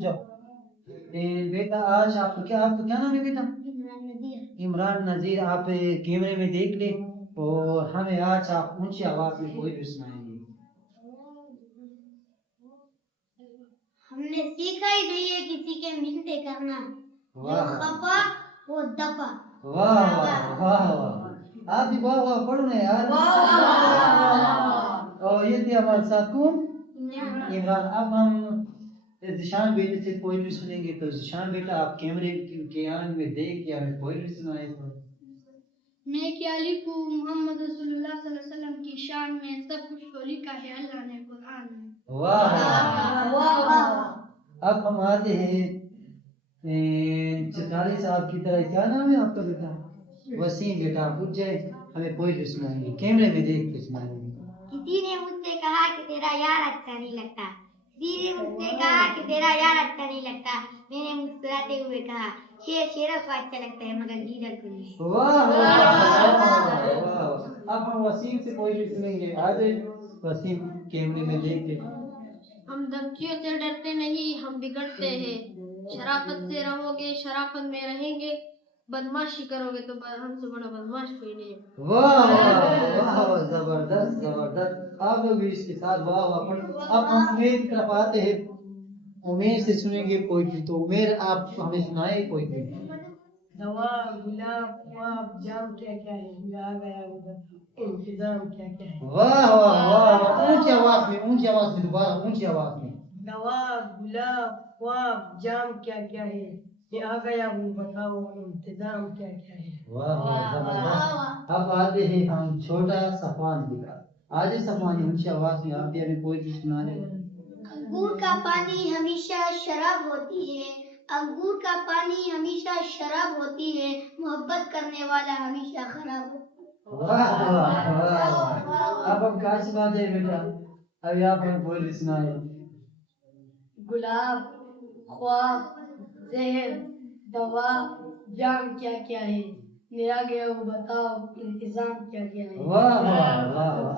جاؤ بیٹا آج آپ کا کیا نام ہے بیٹا؟ عمران نذیر. آپ کیمرے میں دیکھ لیں اور ہمیں آج آپ اونچی آواز میں کوئی بھی سنائیں گے. ہم نے سیکھا ہی نہیں ہے کسی کے منتے کرنا. جو خفا وہ دفا. واہ واہ واہ واہ. آپ بھی واہ واہ پڑھو نا یار. اور یہ تھے ہمارے ساتھ کون؟ عمران. اب ہم ذیشان بیٹے سے پوئٹری سنیں گے. تو ذیشان بیٹا آپ کیمرے کے آنکھ میں دیکھ کے ہمیں پوئٹری سنائے. میں کیا لکھوں محمد رسول اللہ صلی اللہ علیہ وسلم کی شان میں, سب کچھ تو لکھا ہے اللہ نے قرآن میں. واہ واہ. اب ہم آتے ہیں چترالی صاحب کی طرح. کیا نام ہے آپ کا بیٹا؟ وسیم. بیٹا آپ اٹھ جائے, ہمیں پوئٹری سنائیں گے, کیمرے میں دیکھ کے سنائیں گے. کسی نے مجھ سے کہا کہ تیرا یار اچھا نہیں لگتا. کسی نے مجھ سے کہا کہ تیرا یار اچھا نہیں لگتا. میں نے مسکراتے ہوئے کہا شیروں کو اچھا لگتا ہے مگر گیدڑ کو نہیں. واہ واہ واہ. اب ہم وسیم سے پوئٹری سنیں گے. آ جائے وسیم, کیمرے میں دیکھ کے. ہم دھمکیوں سے ڈرتے نہیں, ہم بگڑتے ہیں. شرافت سے رہو گے شرافت میں رہیں گے, بدماشی کرو گے تو ہم سے بڑا بدماش کوئی نہیں. واہ واہ. زبردست زبردست. آپ لوگ بھی اس کے ساتھ واہ واہ پڑھیں. اب ہم امیر کی طرف آتے ہیں. امیر سے سنیں گے پوئٹری. تو امیر آپ ہمیں سنائے پوئٹری. دوا گلاب خواب جام کیا کیا ہے, آ گیا انتظام کیا کیا ہے. واہ واہ واہ. اونچی آواز میں, اونچی آواز میں, دوبارہ اونچی آواز میں. دوا گلاب خواب جام کیا کیا ہے, میں آ گیا ہوں بتاؤ انتظام کیا کیا ہے. واہ واہ زبردست. اب آتے ہیں ہم چھوٹا صفوان کی طرف. آج صفوان اونچی آواز میں آپ بھی ہمیں پوئٹری سنانے. انگور کا پانی ہمیشہ شراب ہوتی ہے. انگور کا پانی ہمیشہ شراب ہوتی ہے. محبت کرنے والا ہمیشہ خراب ہوتا ہے. واہ واہ واہ. اب ہم کاش بات ہے بیٹا, ابھی آپ ہمیں پوئٹری سنائے. گلاب خواب زہر دوا جام کیا کیا ہے, میں آ گیا ہوں بتاؤ انتظام کیا کیا ہے. واہ واہ واہ.